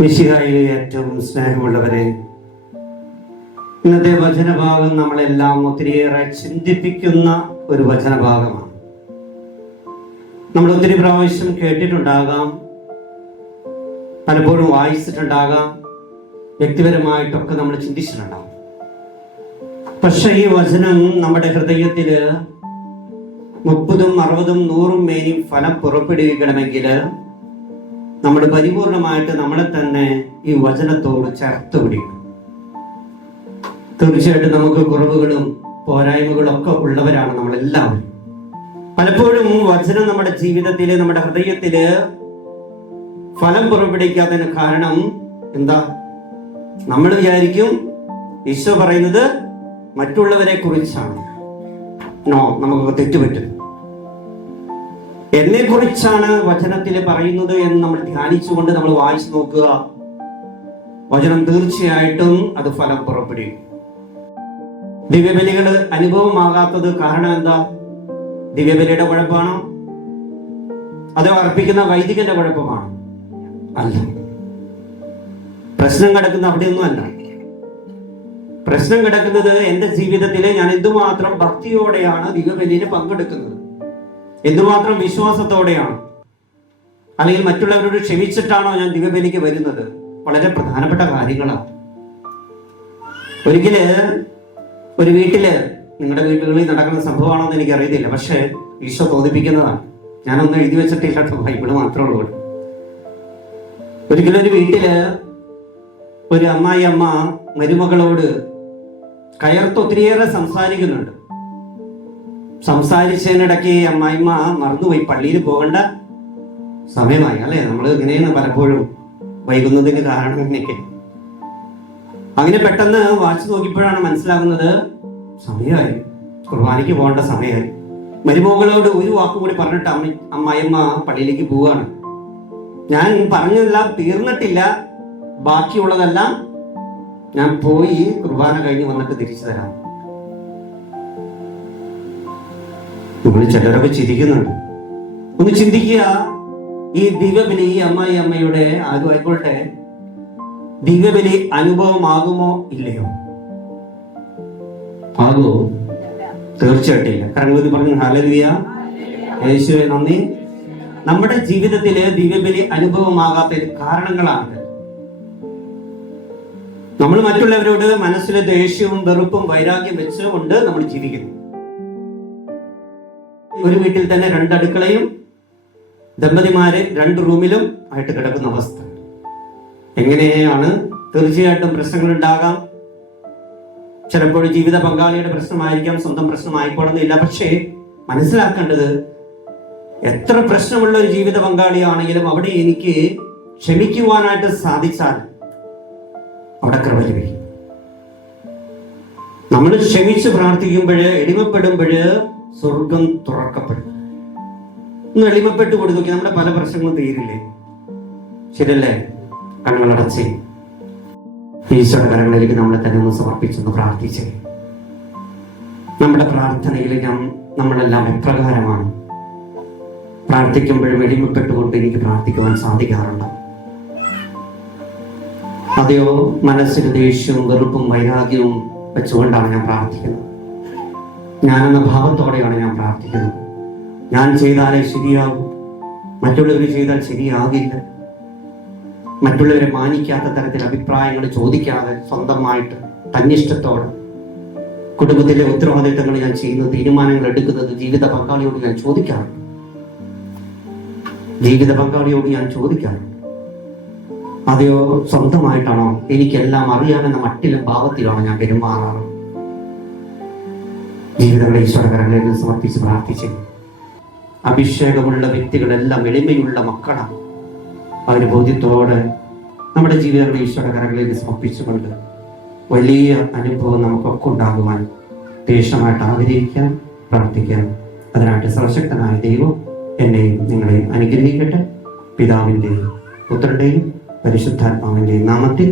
മിശിഹായിലെ ഏറ്റവും സ്നേഹമുള്ളവരെ ഇന്നത്തെ വചനഭാഗം നമ്മളെല്ലാം ഒത്തിരിയേറെ ചിന്തിപ്പിക്കുന്ന ഒരു വചനഭാഗമാണ്. നമ്മൾ ഒത്തിരി പ്രാവശ്യം കേട്ടിട്ടുണ്ടാകാം പലപ്പോഴും വായിച്ചിട്ടുണ്ടാകാം വ്യക്തിപരമായിട്ടൊക്കെ നമ്മൾ ചിന്തിച്ചിട്ടുണ്ടാകും. പക്ഷെ ഈ വചനം നമ്മുടെ ഹൃദയത്തിൽ മുപ്പതും അറുപതും നൂറും മേനിയും ഫലം പുറപ്പെടുവിക്കണമെങ്കിൽ നമ്മൾ പരിപൂർണമായിട്ട് നമ്മളെ തന്നെ ഈ വചനത്തോട് ചേർത്ത് പിടിക്കണം. തീർച്ചയായിട്ടും നമുക്ക് കുറവുകളും പോരായ്മകളും ഒക്കെ ഉള്ളവരാണ് നമ്മളെല്ലാവരും. പലപ്പോഴും വചനം നമ്മുടെ ജീവിതത്തിൽ നമ്മുടെ ഹൃദയത്തിൽ ഫലം പുറപ്പെടുവിക്കാത്തതിന് കാരണം എന്താ? നമ്മൾ വിചാരിക്കും ഈശോ പറയുന്നത് മറ്റുള്ളവരെ കുറിച്ചാണ്. നോ നമുക്ക് തെറ്റുപറ്റും. എന്നെ കുറിച്ചാണ് വചനത്തിൽ പറയുന്നത് എന്ന് നമ്മൾ ധ്യാനിച്ചുകൊണ്ട് നമ്മൾ വായിച്ചു നോക്കുക. വചനം തീർച്ചയായിട്ടും അത് ഫലം പുറപ്പെടും ദിവ്യബലികൾ അനുഭവമാകാത്തത് കാരണം എന്താ? ദിവ്യബലിയുടെ കുഴപ്പമാണോ? അതോ അർപ്പിക്കുന്ന വൈദികന്റെ കുഴപ്പമാണോ? അല്ല. പ്രശ്നം കിടക്കുന്ന അവിടെയൊന്നും അല്ല. പ്രശ്നം കിടക്കുന്നത് എന്റെ ജീവിതത്തിൽ ഞാൻ എന്തുമാത്രം ഭക്തിയോടെയാണ് ദിവ്യബലിയിൽ പങ്കെടുക്കുന്നത്. എന്തുമാത്രം വിശ്വാസത്തോടെയാണ്? അല്ലെങ്കിൽ മറ്റുള്ളവരോട് ക്ഷമിച്ചിട്ടാണോ ഞാൻ ദിവ്യബലിക്ക് വരുന്നത്? വളരെ പ്രധാനപ്പെട്ട കാര്യങ്ങളാണ്. ഒരിക്കൽ ഒരു വീട്ടിൽ നിങ്ങളുടെ വീടുകളിൽ നടക്കുന്ന സംഭവമാണോ എന്ന് എനിക്ക് അറിയത്തില്ല പക്ഷേ ഈശോ തോന്നിപ്പിക്കുന്നതാണ് ഞാനൊന്നും എഴുതി വെച്ചിട്ടില്ല കേട്ടോ. ബൈബിൾ മാത്രമേ ഉള്ളൂ ഒരിക്കലും ഒരു വീട്ടിൽ ഒരു അമ്മായി അമ്മ മരുമകളോട് കയർത്ത് ഒത്തിരിയേറെ സംസാരിക്കുന്നുണ്ട്. സംസാരിച്ചതിനിടയ്ക്ക് അമ്മായിമ്മ മറന്നുപോയി. പള്ളിയിൽ പോകണ്ട സമയമായി അല്ലേ? നമ്മൾ ഇങ്ങനെയാണ് പലപ്പോഴും വൈകുന്നതിന് കാരണം ഇങ്ങനെയൊക്കെ. അങ്ങനെ പെട്ടെന്ന് വാച്ച് നോക്കിയപ്പോഴാണ് മനസ്സിലാകുന്നത് സമയമായി. കുർബാനയ്ക്ക് പോകേണ്ട സമയമായി. മരുമകളോട് ഒരു വാക്ക് കൂടി പറഞ്ഞിട്ട് അമ്മ അമ്മായിമ്മ പള്ളിയിലേക്ക് പോവുകയാണ്. ഞാൻ പറഞ്ഞതെല്ലാം തീർന്നിട്ടില്ല. ബാക്കിയുള്ളതെല്ലാം ഞാൻ പോയി കുർബാന കഴിഞ്ഞ് വന്നിട്ട് തിരിച്ചു തരാം. നമ്മൾ ചിലരൊക്കെ ചിരിക്കുന്നുണ്ട്. ഒന്ന് ചിന്തിക്കുക. ഈ ദിവ്യബലി ഈ അമ്മായി അമ്മയുടെ ആയിക്കോട്ടെ. ദിവ്യബലി അനുഭവമാകുമോ ഇല്ലയോ? ആകുമോ? തീർച്ചയായിട്ടും ഇല്ല. പറഞ്ഞു ഹലലിയ യേശുവെ നന്ദി. നമ്മുടെ ജീവിതത്തിലെ ദിവ്യബലി അനുഭവമാകാത്ത കാരണങ്ങളാണ്. നമ്മൾ മറ്റുള്ളവരോട് മനസ്സിൽ ദേഷ്യവും വെറുപ്പും വൈരാഗ്യം വെച്ചുകൊണ്ട് നമ്മൾ ജീവിക്കുന്നു. ഒരു വീട്ടിൽ തന്നെ രണ്ട് അടുക്കളയും ദമ്പതിമാര് രണ്ട് റൂമിലും ആയിട്ട് കിടക്കുന്ന അവസ്ഥ. എങ്ങനെയാണ് തീർച്ചയായിട്ടും പ്രശ്നങ്ങൾ ഉണ്ടാകാം. ചിലപ്പോൾ ജീവിത പങ്കാളിയുടെ പ്രശ്നമായിരിക്കാം സ്വന്തം പ്രശ്നമായിക്കോളെന്നില്ല പക്ഷേ മനസ്സിലാക്കേണ്ടത് എത്ര പ്രശ്നമുള്ള ഒരു ജീവിത പങ്കാളിയാണെങ്കിലും അവിടെ എനിക്ക് ക്ഷമിക്കുവാനായിട്ട് സാധിച്ചാൽ അവിടെ കൃപ ലഭിക്കും. നമ്മൾ ക്ഷമിച്ച് പ്രാർത്ഥിക്കുമ്പോൾ എളിമപ്പെടുമ്പോൾ സ്വർഗം തുറക്കപ്പെടും ഒന്ന് എളിമപ്പെട്ട് കൊടുത്തു. നോക്കി നമ്മുടെ പല പ്രശ്നങ്ങളും തീരില്ലേ? ശരിയല്ലേ? കണ്ണുകളടച്ച് ഈശോയുടെ കരങ്ങളിലേക്ക് നമ്മളെ തന്നെ ഒന്ന് സമർപ്പിച്ചൊന്ന് പ്രാർത്ഥിച്ചേ. നമ്മുടെ പ്രാർത്ഥനയിൽ ഞാൻ നമ്മളെല്ലാം എപ്രകാരമാണ് പ്രാർത്ഥിക്കുമ്പോഴും എളിമപ്പെട്ടുകൊണ്ട് എനിക്ക് പ്രാർത്ഥിക്കുവാൻ സാധിക്കാറുണ്ട്. അതെയോ? മനസ്സിന് ദേഷ്യവും വെറുപ്പും വൈരാഗ്യവും വെച്ചുകൊണ്ടാണ് ഞാൻ പ്രാർത്ഥിക്കുന്നത്. ഞാനെന്ന ഭാവത്തോടെയാണ് ഞാൻ പ്രാർത്ഥിക്കുന്നത്. ഞാൻ ചെയ്താലേ ശരിയാകും മറ്റുള്ളവർ ചെയ്താൽ ശരിയാകില്ല. മറ്റുള്ളവരെ മാനിക്കാത്ത തരത്തിൽ അഭിപ്രായങ്ങൾ ചോദിക്കാതെ സ്വന്തമായിട്ട് തന്നിഷ്ടത്തോടെ കുടുംബത്തിലെ ഉത്തരവാദിത്തങ്ങൾ ഞാൻ ചെയ്യുന്നത് തീരുമാനങ്ങൾ എടുക്കുന്നത് ജീവിത പങ്കാളിയോട് ഞാൻ ചോദിക്കാറുണ്ട്. ജീവിത പങ്കാളിയോട് ഞാൻ ചോദിക്കാറുണ്ട്. അതെയോ സ്വന്തമായിട്ടാണോ? എനിക്കെല്ലാം അറിയാമെന്ന മട്ടിലും ഭാവത്തിലാണോ ഞാൻ പെരുമാറാറ് ജീവിതങ്ങളെ ഈശ്വരകരങ്ങളിലേക്ക് സമർപ്പിച്ച് പ്രാർത്ഥിച്ചു അഭിഷേകമുള്ള വ്യക്തികളെല്ലാം എളിമയുള്ള മക്കളാണ്. അവർ ബോധ്യത്തോടെ നമ്മുടെ ജീവിതങ്ങളെ ഈശ്വരകരങ്ങളിലേക്ക് സമർപ്പിച്ചുകൊണ്ട് വലിയ അനുഭവം നമുക്കൊക്കെ ഉണ്ടാകുവാൻ തീക്ഷണമായിട്ട് ആഗ്രഹിക്കാൻ പ്രാർത്ഥിക്കാൻ അതിനായിട്ട് സർവശക്തനായ ദൈവം എന്നെയും നിങ്ങളെയും അനുഗ്രഹിക്കട്ടെ. പിതാവിന്റെയും പുത്രന്റെയും പരിശുദ്ധാത്മാവിന്റെയും നാമത്തിൽ